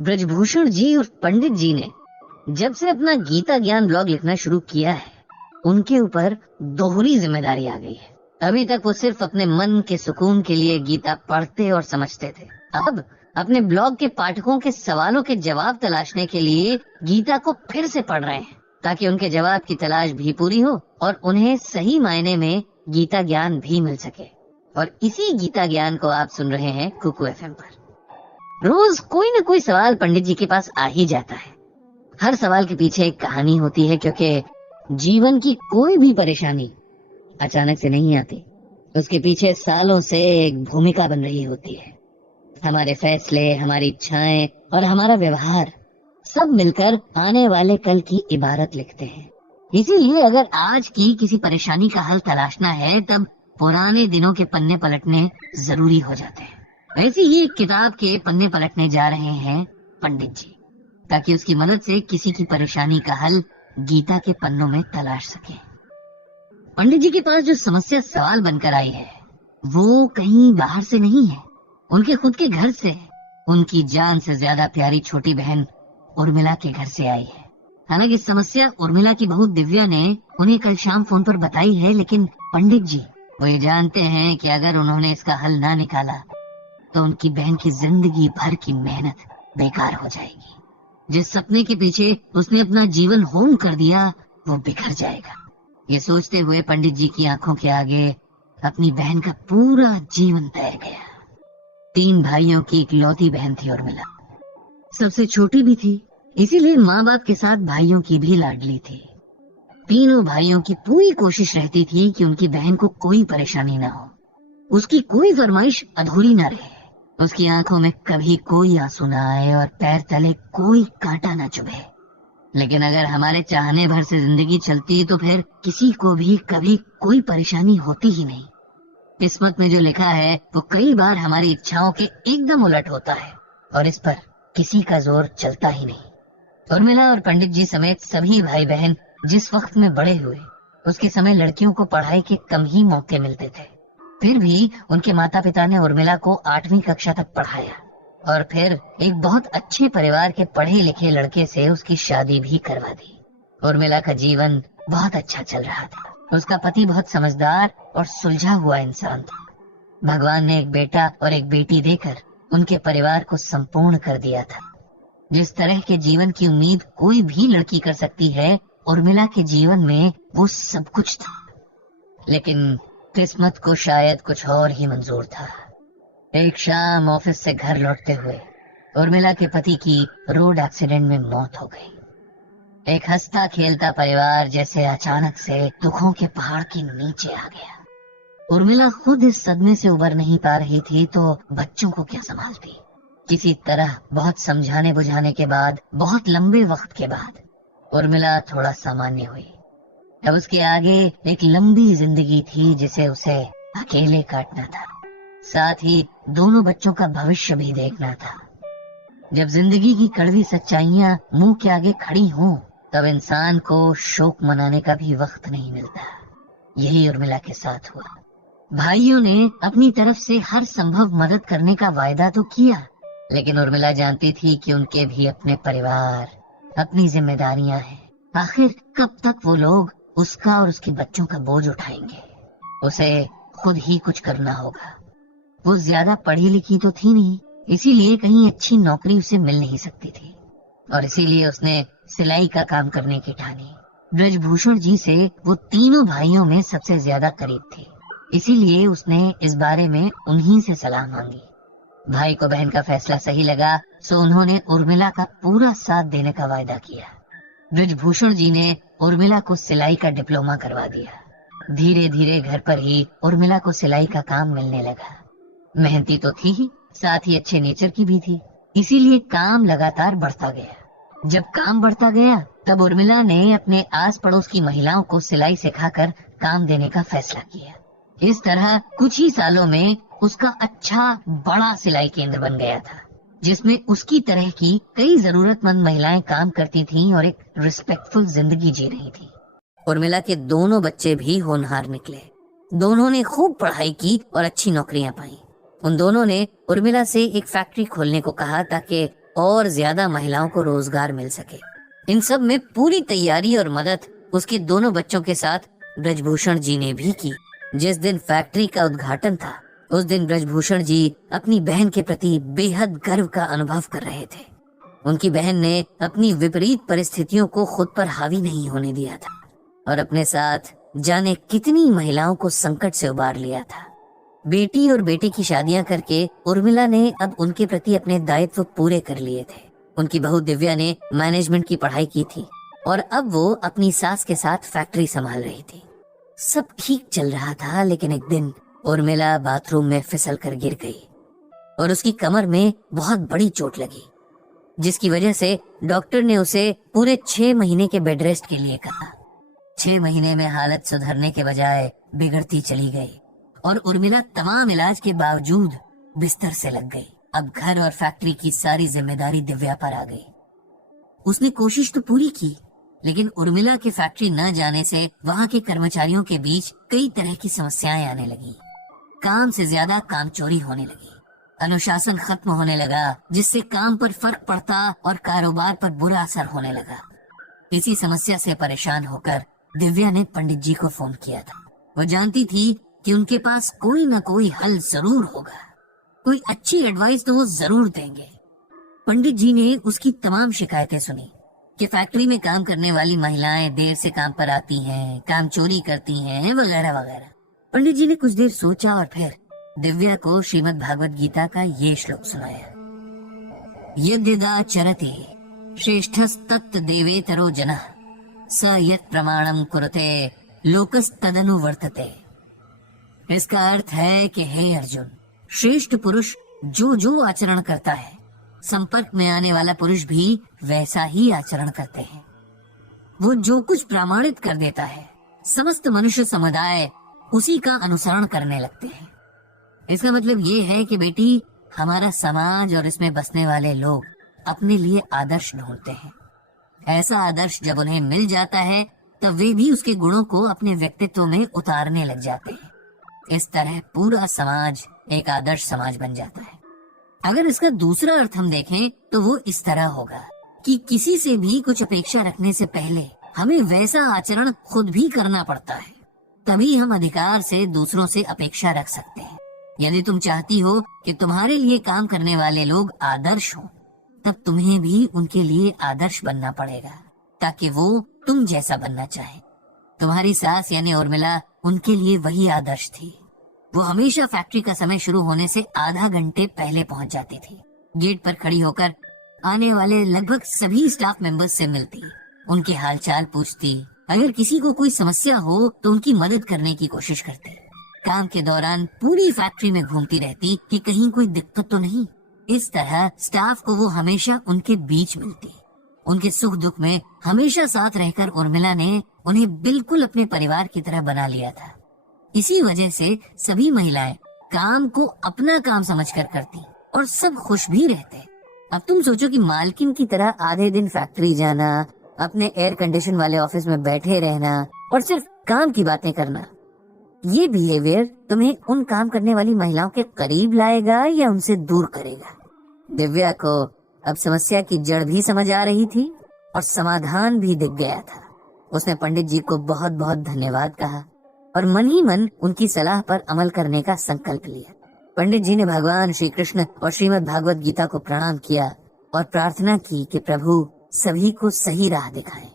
ब्रजभूषण जी और पंडित जी ने जब से अपना गीता ज्ञान ब्लॉग लिखना शुरू किया है, उनके ऊपर दोहरी जिम्मेदारी आ गई है। अभी तक वो सिर्फ अपने मन के सुकून के लिए गीता पढ़ते और समझते थे। अब अपने ब्लॉग के पाठकों के सवालों के जवाब तलाशने के लिए गीता को फिर से पढ़ रहे हैं, ताकि उनके जवाब की तलाश भी पूरी हो और उन्हें सही मायने में गीता ज्ञान भी मिल सके। और इसी गीता ज्ञान को आप सुन रहे हैं कुकू एफएम पर। रोज कोई न कोई सवाल पंडित जी के पास आ ही जाता है। हर सवाल के पीछे एक कहानी होती है, क्योंकि जीवन की कोई भी परेशानी अचानक से नहीं आती। उसके पीछे सालों से एक भूमिका बन रही होती है। हमारे फैसले, हमारी इच्छाएं और हमारा व्यवहार सब मिलकर आने वाले कल की इबारत लिखते हैं। इसीलिए अगर आज की किसी परेशानी का हल तलाशना है, तब पुराने दिनों के पन्ने पलटने जरूरी हो जाते हैं। वैसे ही एक किताब के पन्ने पलटने जा रहे हैं पंडित जी, ताकि उसकी मदद से किसी की परेशानी का हल गीता के पन्नों में तलाश सके। पंडित जी के पास जो समस्या सवाल बनकर आई है, वो कहीं बाहर से नहीं है, उनके खुद के घर से। उनकी जान से ज्यादा प्यारी छोटी बहन उर्मिला के घर से आई है। हालांकि समस्या उर्मिला की बहू दिव्या ने उन्हें कल शाम फोन पर बताई है, लेकिन पंडित जी वो ये जानते हैं कि अगर उन्होंने इसका हल ना निकाला तो उनकी बहन की जिंदगी भर की मेहनत बेकार हो जाएगी। जिस सपने के पीछे उसने अपना जीवन होम कर दिया, वो बिखर जाएगा। ये सोचते हुए पंडित जी की आंखों के आगे अपनी बहन का पूरा जीवन तैर गया। 3 भाइयों की इकलौती बहन थी उर्मिला, सबसे छोटी भी थी, इसीलिए माँ बाप के साथ भाइयों की भी लाडली थी। तीनों भाइयों की पूरी कोशिश रहती थी कि उनकी बहन को कोई परेशानी ना हो, उसकी कोई फरमाइश अधूरी ना रहे, उसकी आंखों में कभी कोई आंसू ना आए और पैर तले कोई कांटा ना चुभे। लेकिन अगर हमारे चाहने भर से जिंदगी चलती तो फिर किसी को भी कभी कोई परेशानी होती ही नहीं। किस्मत में जो लिखा है वो कई बार हमारी इच्छाओं के एकदम उलट होता है और इस पर किसी का जोर चलता ही नहीं। उर्मिला और पंडित जी समेत सभी भाई बहन जिस वक्त में बड़े हुए, उसके समय लड़कियों को पढ़ाई के कम ही मौके मिलते थे। फिर भी उनके माता पिता ने उर्मिला को 8वीं कक्षा तक पढ़ाया और फिर एक बहुत अच्छे परिवार के पढ़े लिखे लड़के से उसकी शादी भी करवा दी। उर्मिला का जीवन बहुत अच्छा चल रहा था। उसका पति बहुत समझदार और सुलझा हुआ इंसान था। भगवान ने एक बेटा और एक बेटी देकर उनके परिवार को संपूर्ण कर दिया था। जिस तरह के जीवन की उम्मीद कोई भी लड़की कर सकती है, उर्मिला के जीवन में वो सब कुछ था। लेकिन किस्मत को शायद कुछ और ही मंजूर था। एक शाम ऑफिस से घर लौटते हुए उर्मिला के पति की रोड एक्सीडेंट में मौत हो गई। एक हंसता खेलता परिवार जैसे अचानक से दुखों के पहाड़ के नीचे आ गया। उर्मिला खुद इस सदमे से उबर नहीं पा रही थी तो बच्चों को क्या संभालती। किसी तरह बहुत समझाने बुझाने के बाद, बहुत लंबे वक्त के बाद उर्मिला थोड़ा सामान्य हुई। अब उसके आगे एक लंबी जिंदगी थी जिसे उसे अकेले काटना था। साथ ही दोनों बच्चों का भविष्य भी देखना था। जब जिंदगी की कड़वी सच्चाइयां मुंह के आगे खड़ी हों, तब इंसान को शोक मनाने का भी वक्त नहीं मिलता। यही उर्मिला के साथ हुआ। भाइयों ने अपनी तरफ से हर संभव मदद करने का वायदा तो किया, लेकिन उर्मिला जानती थी कि उनके भी अपने परिवार, अपनी जिम्मेदारियां हैं। आखिर कब तक वो लोग उसका और उसके बच्चों का बोझ उठाएंगे। उसे खुद ही कुछ करना होगा। वो ज्यादा पढ़ी लिखी तो थी नहीं, इसीलिए कहीं अच्छी नौकरी उसे मिल नहीं सकती थी और इसीलिए उसने सिलाई का काम करने की ठानी। ब्रजभूषण जी से वो तीनों भाइयों में सबसे ज्यादा करीब थी, इसीलिए उसने इस बारे में उन्हीं से सलाह मांगी। भाई को बहन का फैसला सही लगा, सो उन्होंने उर्मिला का पूरा साथ देने का वायदा किया। ब्रजभूषण जी ने उर्मिला को सिलाई का डिप्लोमा करवा दिया। धीरे धीरे घर पर ही उर्मिला को सिलाई का काम मिलने लगा। मेहनती तो थी ही, साथ ही अच्छे नेचर की भी थी, इसीलिए काम लगातार बढ़ता गया। जब काम बढ़ता गया तब उर्मिला ने अपने आस पड़ोस की महिलाओं को सिलाई सिखाकर काम देने का फैसला किया। इस तरह कुछ ही सालों में उसका अच्छा बड़ा सिलाई केंद्र बन गया था, जिसमें उसकी तरह की कई जरूरतमंद महिलाएं काम करती थीं और एक रिस्पेक्टफुल जिंदगी जी रही थी। उर्मिला के दोनों बच्चे भी होनहार निकले। दोनों ने खूब पढ़ाई की और अच्छी नौकरियां पाई। उन दोनों ने उर्मिला से एक फैक्ट्री खोलने को कहा ताकि और ज्यादा महिलाओं को रोजगार मिल सके। इन सब में पूरी तैयारी और मदद उसके दोनों बच्चों के साथ ब्रजभूषण जी ने भी की। जिस दिन फैक्ट्री का उद्घाटन था उस दिन ब्रजभूषण जी अपनी बहन के प्रति बेहद गर्व का अनुभव कर रहे थे। उनकी बहन ने अपनी विपरीत परिस्थितियों को खुद पर हावी नहीं होने दिया था और अपने साथ जाने कितनी महिलाओं को संकट से उबार लिया था। बेटी और बेटे की शादियां करके उर्मिला ने अब उनके प्रति अपने दायित्व पूरे कर लिए थे। उनकी बहू दिव्या ने मैनेजमेंट की पढ़ाई की थी और अब वो अपनी सास के साथ फैक्ट्री संभाल रही थी। सब ठीक चल रहा था, लेकिन एक दिन उर्मिला बाथरूम में फिसल कर गिर गई और उसकी कमर में बहुत बड़ी चोट लगी, जिसकी वजह से डॉक्टर ने उसे पूरे 6 महीने के बेड रेस्ट के लिए कहा। 6 महीने में हालत सुधरने के बजाय बिगड़ती चली गई और उर्मिला तमाम इलाज के बावजूद बिस्तर से लग गई। अब घर और फैक्ट्री की सारी जिम्मेदारी दिव्या पर आ गई। उसने कोशिश तो पूरी की, लेकिन उर्मिला की फैक्ट्री न जाने से वहाँ के कर्मचारियों के बीच कई तरह की समस्याएं आने लगी। काम से ज्यादा काम चोरी होने लगी, अनुशासन खत्म होने लगा, जिससे काम पर फर्क पड़ता और कारोबार पर बुरा असर होने लगा। इसी समस्या से परेशान होकर दिव्या ने पंडित जी को फोन किया था। वो जानती थी कि उनके पास कोई न कोई हल जरूर होगा, कोई अच्छी एडवाइस तो वो जरूर देंगे। पंडित जी ने उसकी तमाम शिकायतें सुनी कि फैक्ट्री में काम करने वाली महिलाएं देर से काम पर आती हैं, काम चोरी करती हैं, वगैरह वगैरह। पंडित जी ने कुछ देर सोचा और फिर दिव्या को श्रीमद् भागवत गीता का ये श्लोक सुनाया। यद्यदा चरते श्रेष्ठस्तत् देवेतरो जनः स यत् प्रमाणम कुरुते लोकस्तदनु वर्तते। इसका अर्थ है कि हे अर्जुन, श्रेष्ठ पुरुष जो जो आचरण करता है, संपर्क में आने वाला पुरुष भी वैसा ही आचरण करते हैं। वो जो कुछ प्रमाणित कर देता है, समस्त मनुष्य समुदाय उसी का अनुसरण करने लगते हैं। इसका मतलब ये है कि बेटी, हमारा समाज और इसमें बसने वाले लोग अपने लिए आदर्श ढूंढते हैं। ऐसा आदर्श जब उन्हें मिल जाता है तब वे भी उसके गुणों को अपने व्यक्तित्व में उतारने लग जाते हैं। इस तरह पूरा समाज एक आदर्श समाज बन जाता है। अगर इसका दूसरा अर्थ हम देखें तो वो इस तरह होगा कि किसी से भी कुछ अपेक्षा रखने से पहले हमें वैसा आचरण खुद भी करना पड़ता है, तभी हम अधिकार से दूसरों से अपेक्षा रख सकते हैं। यदि तुम चाहती हो कि तुम्हारे लिए काम करने वाले लोग आदर्श हों, तब तुम्हें भी उनके लिए आदर्श बनना पड़ेगा, ताकि वो तुम जैसा बनना चाहे। तुम्हारी सास यानी उर्मिला उनके लिए वही आदर्श थी। वो हमेशा फैक्ट्री का समय शुरू होने से आधा घंटे पहले पहुंच जाती थी। गेट पर खड़ी होकर आने वाले लगभग सभी स्टाफ मेंबर्स से मिलती, उनके हालचाल पूछती, अगर किसी को कोई समस्या हो तो उनकी मदद करने की कोशिश करती। काम के दौरान पूरी फैक्ट्री में घूमती रहती कि कहीं कोई दिक्कत तो नहीं। इस तरह स्टाफ को वो हमेशा उनके बीच मिलती। उनके सुख दुख में हमेशा साथ रहकर उर्मिला ने उन्हें बिल्कुल अपने परिवार की तरह बना लिया था। इसी वजह से सभी महिलाएं काम को अपना काम समझकर करती और सब खुश भी रहते। अब तुम सोचो कि मालकिन की तरह आधे दिन फैक्ट्री जाना, अपने एयर कंडीशन वाले ऑफिस में बैठे रहना और सिर्फ काम की बातें करना, ये बिहेवियर तुम्हें उन काम करने वाली महिलाओं के करीब लाएगा या उनसे दूर करेगा? दिव्या को अब समस्या की जड़ भी समझ आ रही थी और समाधान भी दिख गया था। उसने पंडित जी को बहुत बहुत धन्यवाद कहा और मन ही मन उनकी सलाह पर अमल करने का संकल्प लिया। पंडित जी ने भगवान श्री कृष्ण और श्रीमद् भागवत गीता को प्रणाम किया और प्रार्थना की कि प्रभु सभी को सही राह दिखाएं।